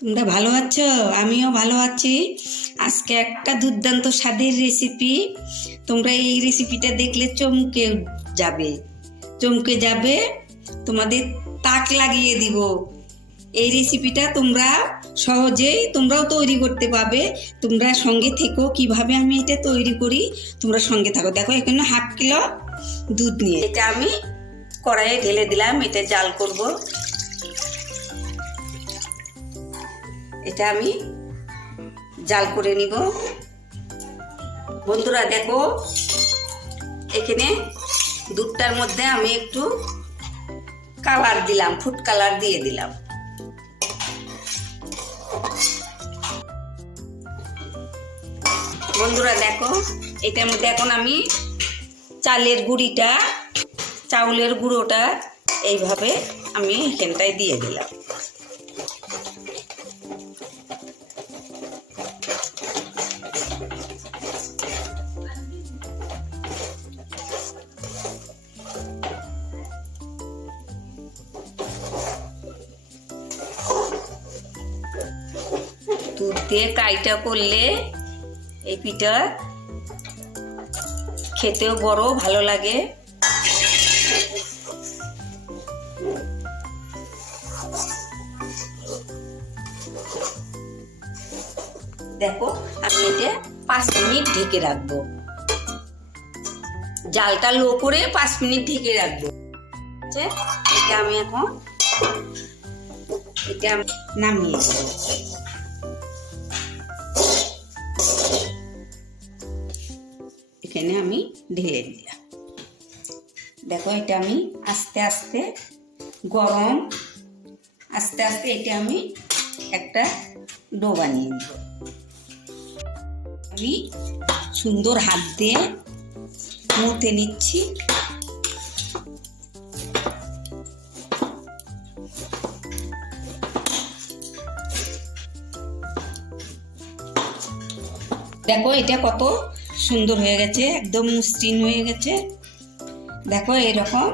তোমরা ভালো আছো? আমিও ভালো আছি। আজকে একটা দুর্দান্ত স্বাদের রেসিপি। তোমরা এই রেসিপিটা দেখলে যাবে চমকে যাবে, তোমাদের তাক লাগিয়ে দিব। এই রেসিপিটা তোমরা সহজেই তোমরাও তৈরি করতে পারবে। তোমরা সঙ্গে থেকো, কিভাবে আমি এটা তৈরি করি তোমরা সঙ্গে থাকো। দেখো এখানে 1/2 কিলো দুধ নিয়ে এটা আমি কড়াইয়ে ঢেলে দিলাম। এটা জাল করব। এটা আমি জাল করে নিব। বন্ধুরা দেখো, এখানে দুধটার মধ্যে আমি একটু কালার দিলাম, ফুড কালার দিয়ে দিলাম। বন্ধুরা দেখো, এটার মধ্যে এখন আমি চাউলের গুঁড়োটা এইভাবে আমি এখানটায় দিয়ে দিলাম। দুধ দিয়ে কাইটা করলে এই পিঠা খেতেও বড় ভালো লাগে। দেখো আমি এটা 5 মিনিট ঢেকে রাখবো। জালটা লো করে 5 মিনিট ঢেকে রাখবো। এটা আমি এখন নামিয়ে দেবো। এখানে আমি ঢেলে দিলাম। দেখো এটা আমি আস্তে আস্তে গরম, আস্তে আস্তে এটা আমি একটা ডো বানিয়ে নেব। আমি সুন্দর হাত দিয়ে মুথে নিচ্ছি। দেখো এটা কত সুন্দর হয়ে গেছে, একদম মসৃণ হয়ে গেছে। দেখো এরকম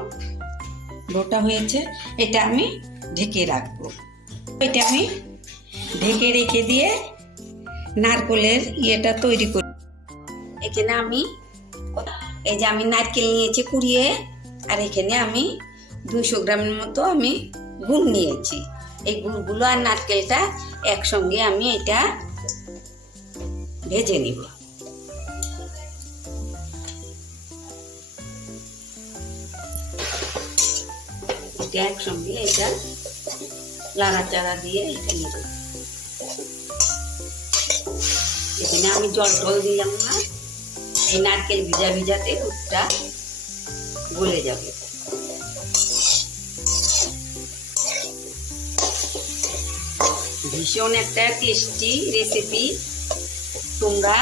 ডোটা হয়েছে। এটা আমি ঢেকে রাখবো। এটা আমি ঢেকে রেখে দিয়ে নারকেলের ইয়েটা তৈরি করি। এখানে আমি আমি নারকেল নিয়েছি কুড়িয়ে, আর এখানে আমি 200 গ্রামের মতো আমি গুড় নিয়েছি। এই গুড়গুলো আর নারকেলটা একসঙ্গে আমি এটা ভেজে নিব। এটা একসঙ্গে এটা লাড়াচাড়া দিয়ে এটা নিব। এখানে আমি জল দিলাম না, এই নারকেল ভিজাতে দুধটা গলে যাবে। ভীষণ একটা টেস্টি রেসিপি। তোমরা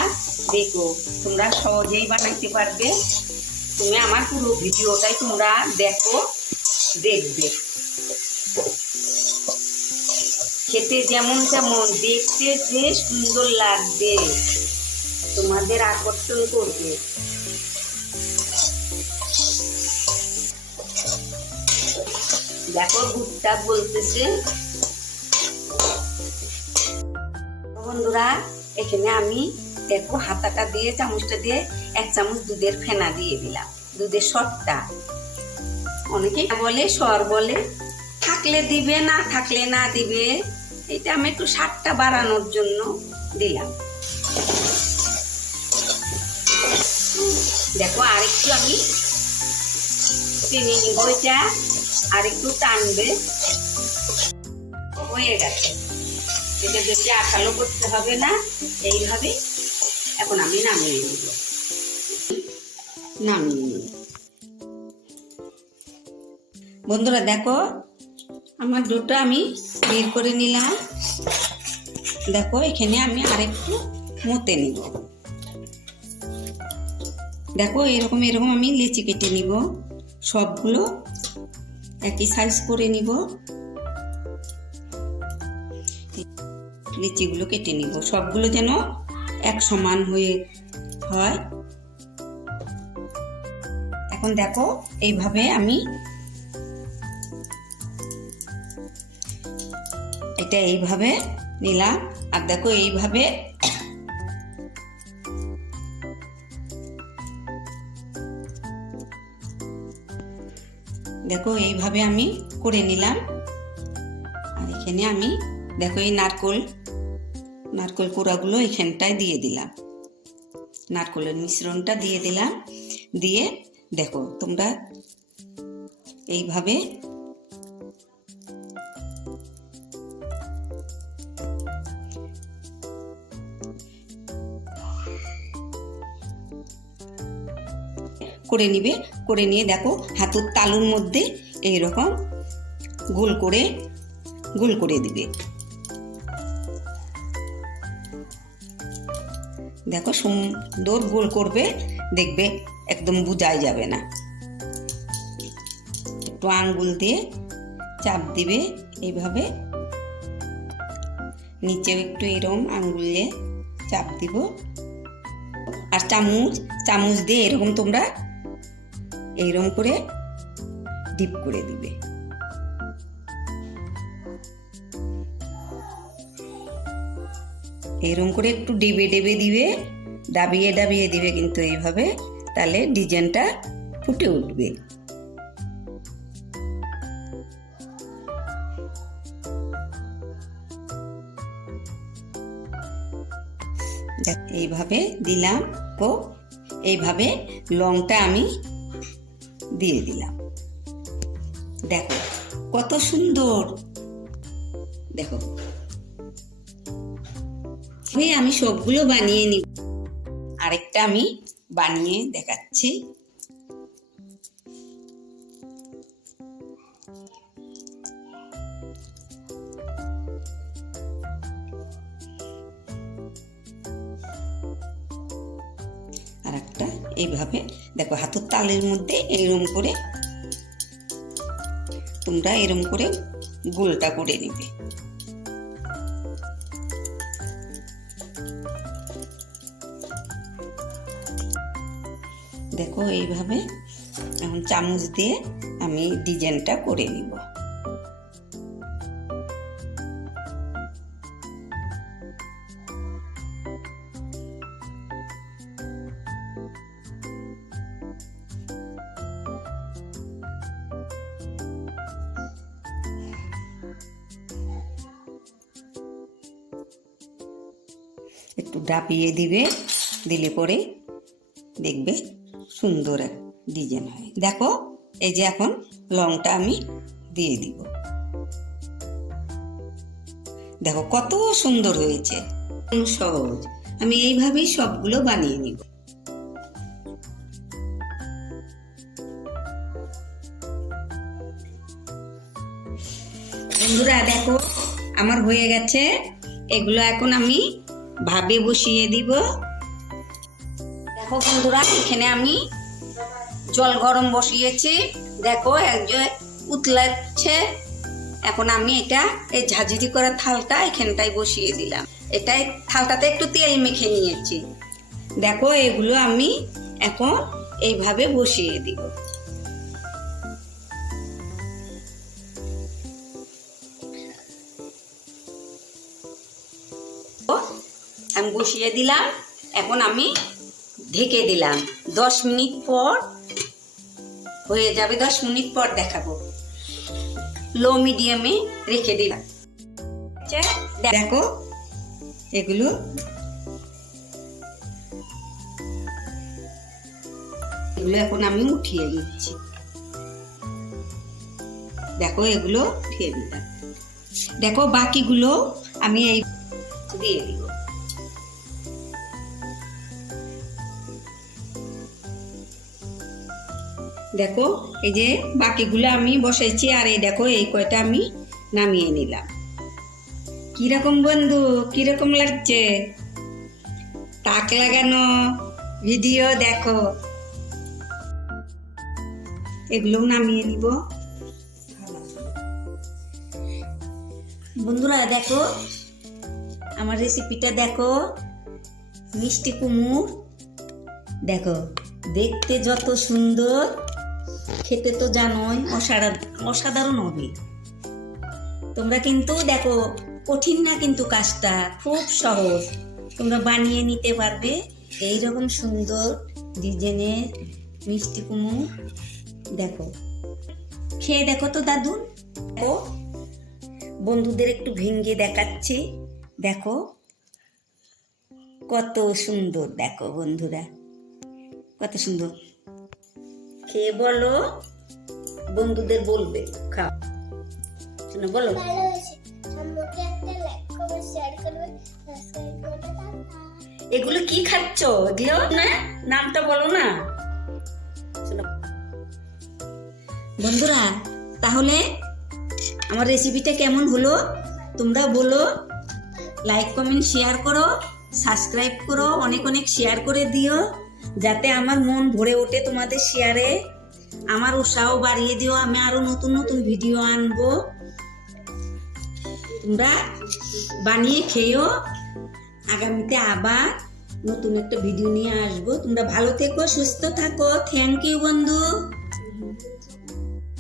দেখো, তোমরা সহজেই বানাইতে পারবে। তুমি আমার পুরো ভিডিওটাই তোমরা দেখবে। খেতে যেমন দেখতে যে সুন্দর লাগবে, তোমাদের আকর্ষণ করবে। দেখো দুধটা বলতেছে। বন্ধুরা এখানে আমি দেখো হাতাটা দিয়ে চামচটা দিয়ে 1 চামচ দুধের ফেনা দিয়ে দিলাম। দুধের সরটা অনেকে বলে সর বলে, থাকলে দিবে না থাকলে না দিবে। এটা আমি একটু স্বাদটা বাড়ানোর জন্য দিলাম। দেখো আরেকটু আমি চিনি নিব। এটা আরেকটু টানবে। হয়ে গেছে। এটা বেশি আঠালো করতে হবে না, এইভাবে এখন আমি নামিয়ে নিব। বন্ধুরা দেখো আমার দুধটা আমি বের করে নিলাম। দেখো এখানে আমি আরেকটু মতে নিব। দেখো এরকম আমি লেচি কেটে নিব। সবগুলো একই সাইজ করে নিব। লিচিগুলো কেটে নিব, সবগুলো যেন এক সমান হয়। এখন দেখো এইভাবে আমি এটা এইভাবে নিলাম। আর দেখো এইভাবে আমি করে নিলাম। আর এখানে আমি দেখো এই নারকেল কোড়াগুলো এখানটায় দিয়ে দিলাম, নারকেলের মিশ্রণটা দিয়ে দিলাম। দিয়ে দেখো তোমরা এইভাবে করে নিবে। করে নিয়ে দেখো হাতের তালুর মধ্যে এইরকম গোল করে দিবে। দেখো সুন্দর গোল করবে, দেখবে একদম বোঝাই যাবে না। একটু আঙ্গুল দিয়ে চাপ দিবে এইভাবে, নিচেও একটু এরকম আঙ্গুল দিয়ে চাপ দিব। আর চামচ দিয়ে এরকম তোমরা এইরকম করে ডিপ করে দিবে। এরকম করে একটু ডেবে দিবে, ডাবিয়ে দিবে কিন্তু এইভাবে, তাহলে ডিজাইনটা ফুটে উঠবে। এইভাবে দিলাম। তো এইভাবে লংটা আমি দিয়ে দিলাম। দেখো কত সুন্দর, দেখো আমি সবগুলো বানিয়ে নিব। আরেকটা আমি বানিয়ে দেখাচ্ছি। আরেকটা এইভাবে দেখো হাতের তালের মধ্যে এরকম করে তোমরা এরকম করে গোলটা করে নিবে। দেখো এইভাবে এখন চামচ দিয়ে আমি ডিজাইনটা করে নিব। একটু ডাবিয়ে দিবে, দিলে পরে দেখবে সুন্দর এক ডিজাইন হয়। দেখো এই যে এখন লংটা আমি দিয়ে দিব। দেখো কত সুন্দর হয়েছে, সহজ। আমি এইভাবেই সবগুলো বানিয়ে নিব। বন্ধুরা দেখো আমার হয়ে গেছে। এগুলো এখন আমি ভাবে বসিয়ে দিব। দেখো বন্ধুরা এখানে আমি জল গরম বসিয়েছি। দেখো একজন উতলাচ্ছে। এখন আমি এটা এই ঝাঁঝরি করা থালটা এখানটায় বসিয়ে দিলাম। এটাই থালটাতে একটু তেল মেখে নিয়েছি। দেখো এগুলো আমি এখন এইভাবে বসিয়ে দিব। আমি বসিয়ে দিলাম। এখন আমি ঢেকে দিলাম। 10 মিনিট পর হয়ে যাবে। 10 মিনিট পর দেখাবো। লো মিডিয়ামে রেখে দিলাম। দেখো এগুলো এখন আমি উঠিয়ে নিচ্ছি। দেখো এগুলো উঠিয়ে দিলাম। দেখো বাকিগুলো আমি এই দিয়ে দিব। দেখো এই যে বাকিগুলো আমি বসাইছি। আর এই দেখো এই কয়টা আমি নামিয়ে নিলাম। কিরকম বন্ধু, কিরকম লাগছে? তাক লাগানো ভিডিও দেখো। এগুলো নামিয়ে নিব। বন্ধুরা দেখো আমার রেসিপিটা দেখো। মিষ্টি কুমড়ো দেখো দেখতে যত সুন্দর, খেতে তো জানোই অসাধারণ হবে। তোমরা কিন্তু দেখো কঠিন না কিন্তু কাজটা খুব সহজ, তোমরা বানিয়ে নিতে পারবে। এই রকম সুন্দর ডিজাইনের মিষ্টি কুমড়ো। দেখো, খেয়ে দেখো তো দাদু। দেখো, বন্ধুদের একটু ভেঙে দেখাচ্ছি। দেখো কত সুন্দর, দেখো বন্ধুরা কত সুন্দর। খেয়ে বলো, বন্ধুদের বলবে খাও। শোনো বলো। এগুলো কি খাচ্ছ? দিও না, নামটা বলো না। শোনো বন্ধুরা, তাহলে আমার রেসিপিটা কেমন হলো তোমরা বলো। লাইক কমেন্ট শেয়ার করো, সাবস্ক্রাইব করো, অনেক অনেক শেয়ার করে দিও, যাতে আমার মন ভরে ওঠে তোমাদের শেয়ারে। আমার উৎসাহ বাড়িয়ে দিও, আমি আরো নতুন নতুন ভিডিও আনবো। তোমরা বানিয়ে খেয়েও। আগামীতে আবার নতুন একটা ভিডিও নিয়ে আসবো। তোমরা ভালো থেকো, সুস্থ থাকো। থ্যাংক ইউ বন্ধু।